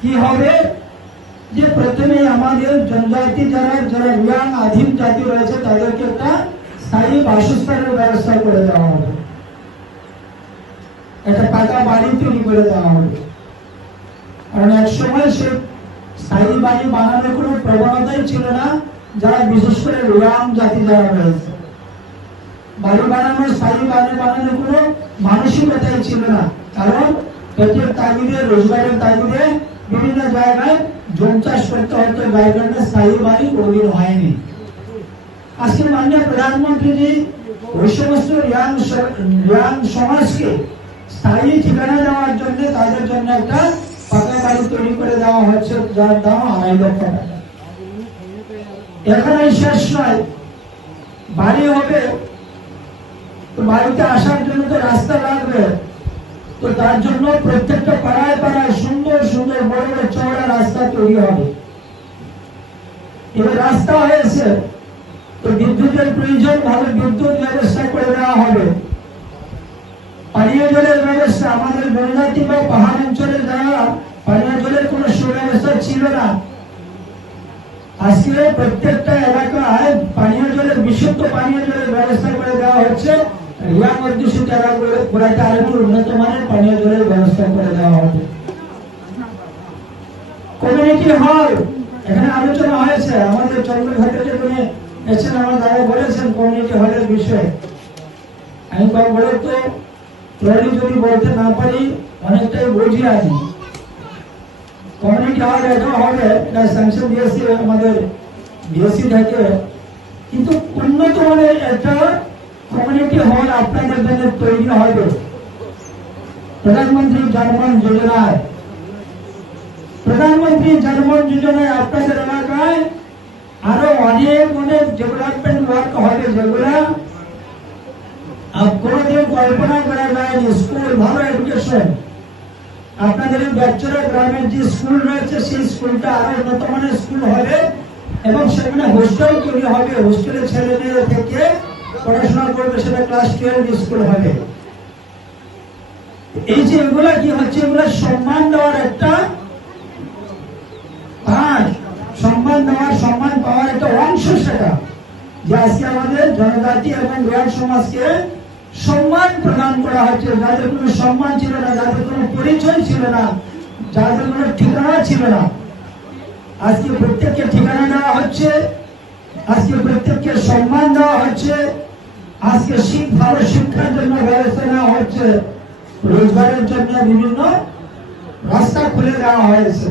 কি হবে? যে প্রথমে আমাদের জনজাতি যারা যারা রিয়াং আধীন জাতি রয়েছে, তাদেরকে একটা স্থায়ী বাসস্থানের ব্যবস্থা করে দেওয়া হবে। একটা পাকা বাড়ি তৈরি করে দেওয়া হবে। কারণ এক সে স্থায়ী বাড়ি বানানোর কোনো প্রবণতাই ছিল না, যারা বিশেষ করে রিয়াং জাতি যারা রয়েছে। বাড়ি বানানোর, স্থায়ী বাড়ি বানানোর কোনো মানসিকতাই ছিল না। কারণ তাগিদে, রোজগারের তাগিদে বিভিন্ন জায়গায় জমি চাষ করতে বাড়ি হয়নি। আজকে মাননীয় প্রধানমন্ত্রীজি ওই সমস্ত সমাজকে স্থায়ী ঠিকানা দেওয়ার জন্য তাদের জন্য একটা পাকা বাড়ি তৈরি করে দেওয়া হচ্ছে, যার দাম আড়াই লক্ষ টাকা। শেষ নয়, বাড়ি হবে। তো বাড়িতে আসার জন্য তো রাস্তা লাগবে। তো তার জন্য প্রত্যেকটা পাড়ায় পাড়ায় সুন্দর সুন্দর বড় বড় চওড়া রাস্তা তৈরি হবে। এবার রাস্তা হয়েছে। তো বিদ্যুতের প্রয়োজন ভাবে বিদ্যুৎ ব্যবস্থা করে দেওয়া হবে। পানীয় জলের ব্যবস্থা আমাদের বন্যাতি বা পাহাড় অঞ্চলে যারা পানীয় জলের কোনো সুব্যবস্থা ছিল না। আজকে প্রত্যেকটা এলাকায় পানীয় জলের, বিশুদ্ধ পানীয় জলের ব্যবস্থা করে দেওয়া হচ্ছে। রিয়া অধ্যুষিত এলাকাগুলোতে আরও একটু উন্নত মানের পানীয় জলের ব্যবস্থা করে দেওয়া হবে কমিউনিটি হল, এখানে আলোচনা হয়েছে। আমাদের চন্দ্রঘাটে যে তুমি এসেছেন, আমার দাদা বলেছেন কমিউনিটি হলের বিষয়ে। আমি বলে তো ক্লিয়ারলি যদি বলতে না পারি, অনেকটাই বুঝি আছি। কমিউনিটি হল এটা হবে, এটা স্যাংশন দিয়েছে আমাদের বিএসসি থেকে। কিন্তু উন্নত মানের একটা কমিউনিটি হল আপনাদের জন্য তৈরি হবে। প্রধানমন্ত্রী জনগণ যোজনায়। প্রধানমন্ত্রী জনগণ যোজনায় আপনাদের এলাকায় আরও অনেক অনেক ডেভেলপমেন্ট ওয়ার্ক হবে যেগুলা কোনোদিন কল্পনা করা যায়নি। স্কুল, ভালো এডুকেশন আপনাদের বাচ্চারা গ্রামের যে স্কুল রয়েছে, সেই স্কুলটা আরও উন্নত স্কুল হবে এবং সেখানে হোস্টেল তৈরি হবে। হোস্টেলের ছেলে মেয়েরা থেকে পড়াশোনা করবে, সেটা ক্লাস টুয়েলভ স্কুল হবে। এই যে এগুলা কি হচ্ছে? এগুলা সম্মান দেওয়ার একটা আর সম্মান দেওয়ার, সম্মান পাওয়ার একটা অংশ সেটা। যে আজকে আমাদের জনজাতি এবং রিয়াল সমাজকে সম্মান প্রদান করা হচ্ছে। যাদের কোনো সম্মান ছিল না, যাদের কোনো পরিচয় ছিল না, যাদের কোনো ঠিকানা ছিল না। আজকে প্রত্যেককে ঠিকানা দেওয়া হচ্ছে। আজকে প্রত্যেককে সম্মান দেওয়া হচ্ছে। আজকে শীত, ভালো শিক্ষার জন্য ব্যবস্থা নেওয়া হচ্ছে। রোজগারের জন্য বিভিন্ন রাস্তা খুলে দেওয়া হয়েছে।